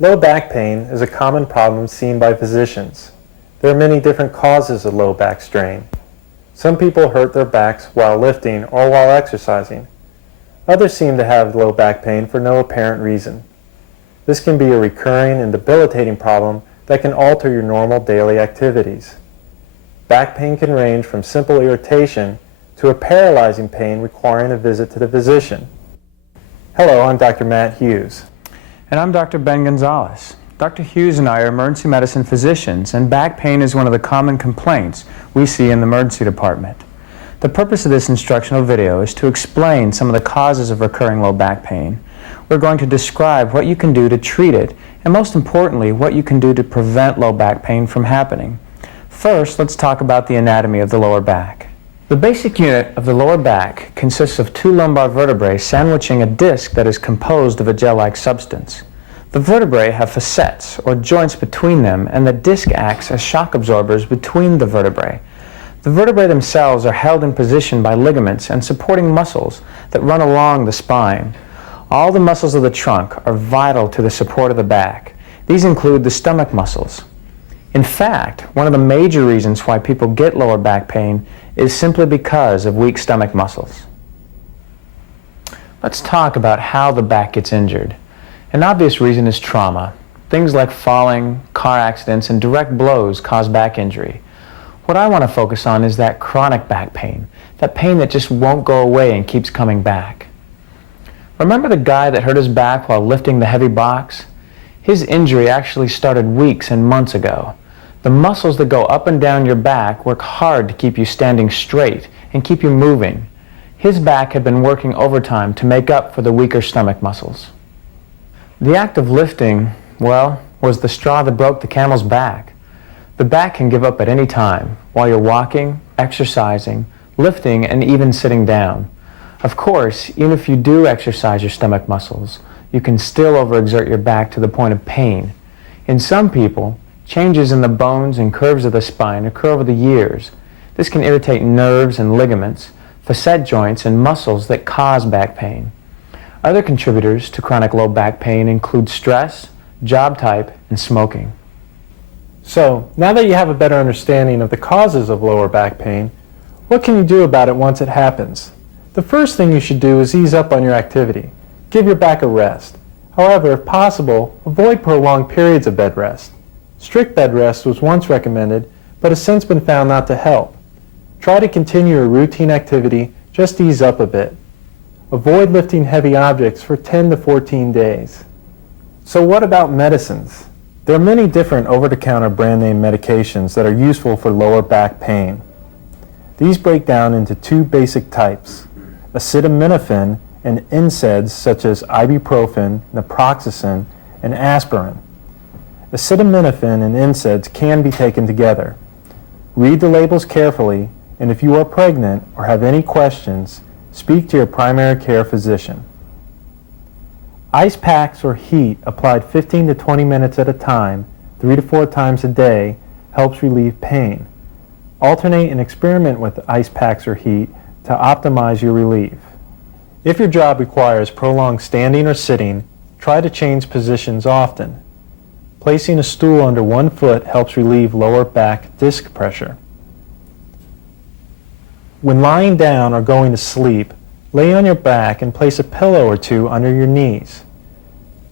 Low back pain is a common problem seen by physicians. There are many different causes of low back strain. Some people hurt their backs while lifting or while exercising. Others seem to have low back pain for no apparent reason. This can be a recurring and debilitating problem that can alter your normal daily activities. Back pain can range from simple irritation to a paralyzing pain requiring a visit to the physician. Hello, I'm Dr. Matt Hughes. And I'm Dr. Ben Gonzalez. Dr. Hughes and I are emergency medicine physicians, and back pain is one of the common complaints we see in the emergency department. The purpose of this instructional video is to explain some of the causes of recurring low back pain. We're going to describe what you can do to treat it, and most importantly, what you can do to prevent low back pain from happening. First, let's talk about the anatomy of the lower back. The basic unit of the lower back consists of two lumbar vertebrae sandwiching a disc that is composed of a gel-like substance. The vertebrae have facets, or joints between them, and the disc acts as shock absorbers between the vertebrae. The vertebrae themselves are held in position by ligaments and supporting muscles that run along the spine. All the muscles of the trunk are vital to the support of the back. These include the stomach muscles. In fact, one of the major reasons why people get lower back pain is simply because of weak stomach muscles. Let's talk about how the back gets injured. An obvious reason is trauma. Things like falling, car accidents, and direct blows cause back injury. What I want to focus on is that chronic back pain, that pain that just won't go away and keeps coming back. Remember the guy that hurt his back while lifting the heavy box? His injury actually started weeks and months ago. The muscles that go up and down your back work hard to keep you standing straight and keep you moving. His back had been working overtime to make up for the weaker stomach muscles. The act of lifting, well, was the straw that broke the camel's back. The back can give up at any time, while you're walking, exercising, lifting, and even sitting down. Of course, even if you do exercise your stomach muscles, you can still overexert your back to the point of pain. In some people, changes in the bones and curves of the spine occur over the years. This can irritate nerves and ligaments, facet joints, and muscles that cause back pain. Other contributors to chronic low back pain include stress, job type, and smoking. So, now that you have a better understanding of the causes of lower back pain, what can you do about it once it happens? The first thing you should do is ease up on your activity. Give your back a rest. However, if possible, avoid prolonged periods of bed rest. Strict bed rest was once recommended, but has since been found not to help. Try to continue your routine activity, just ease up a bit. Avoid lifting heavy objects for 10 to 14 days. So what about medicines? There are many different over-the-counter brand name medications that are useful for lower back pain. These break down into two basic types: acetaminophen and NSAIDs such as ibuprofen, naproxen, and aspirin. Acetaminophen and NSAIDs can be taken together. Read the labels carefully, and if you are pregnant or have any questions, speak to your primary care physician. Ice packs or heat applied 15 to 20 minutes at a time, 3 to 4 times a day, helps relieve pain. Alternate and experiment with ice packs or heat to optimize your relief. If your job requires prolonged standing or sitting, try to change positions often. Placing a stool under one foot helps relieve lower back disc pressure. When lying down or going to sleep, lay on your back and place a pillow or two under your knees.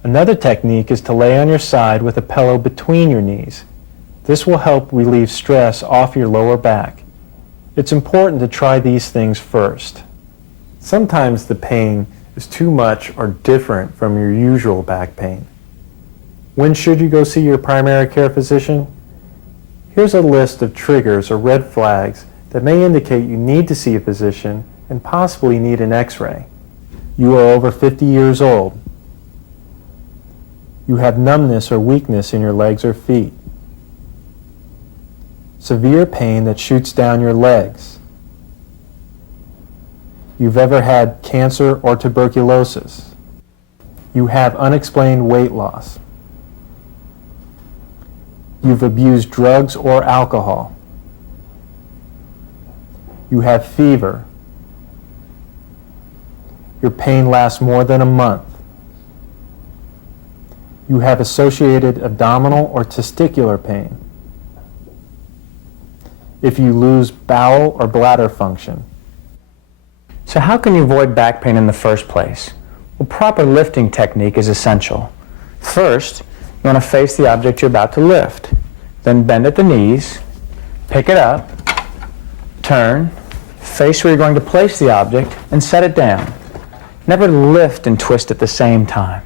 Another technique is to lay on your side with a pillow between your knees. This will help relieve stress off your lower back. It's important to try these things first. Sometimes the pain is too much or different from your usual back pain. When should you go see your primary care physician? Here's a list of triggers or red flags that may indicate you need to see a physician and possibly need an X-ray. You are over 50 years old. You have numbness or weakness in your legs or feet. Severe pain that shoots down your legs. You've ever had cancer or tuberculosis. You have unexplained weight loss. You've abused drugs or alcohol. You have fever. Your pain lasts more than a month. You have associated abdominal or testicular pain. If you lose bowel or bladder function. So how can you avoid back pain in the first place? Well, proper lifting technique is essential. First, you want to face the object you're about to lift. Then bend at the knees, pick it up, turn, face where you're going to place the object, and set it down. Never lift and twist at the same time.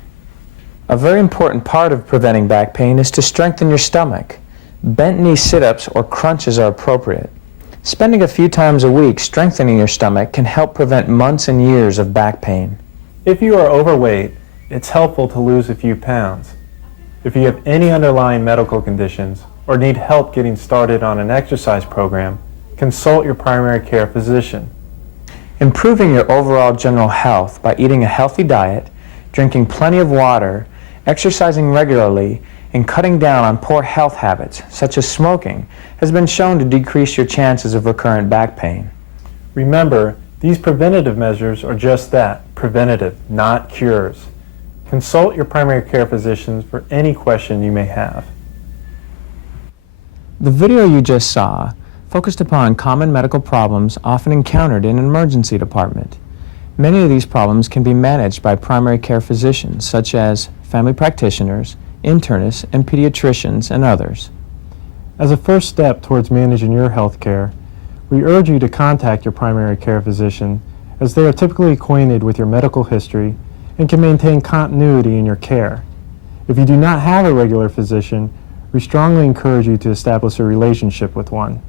A very important part of preventing back pain is to strengthen your stomach. Bent knee sit-ups or crunches are appropriate. Spending a few times a week strengthening your stomach can help prevent months and years of back pain. If you are overweight, it's helpful to lose a few pounds. If you have any underlying medical conditions or need help getting started on an exercise program, consult your primary care physician. Improving your overall general health by eating a healthy diet, drinking plenty of water, exercising regularly, and cutting down on poor health habits, such as smoking, has been shown to decrease your chances of recurrent back pain. Remember, these preventative measures are just that, preventative, not cures. Consult your primary care physicians for any question you may have. The video you just saw focused upon common medical problems often encountered in an emergency department. Many of these problems can be managed by primary care physicians, such as family practitioners, internists, and pediatricians, and others. As a first step towards managing your health care, we urge you to contact your primary care physician, as they are typically acquainted with your medical history and can maintain continuity in your care. If you do not have a regular physician, we strongly encourage you to establish a relationship with one.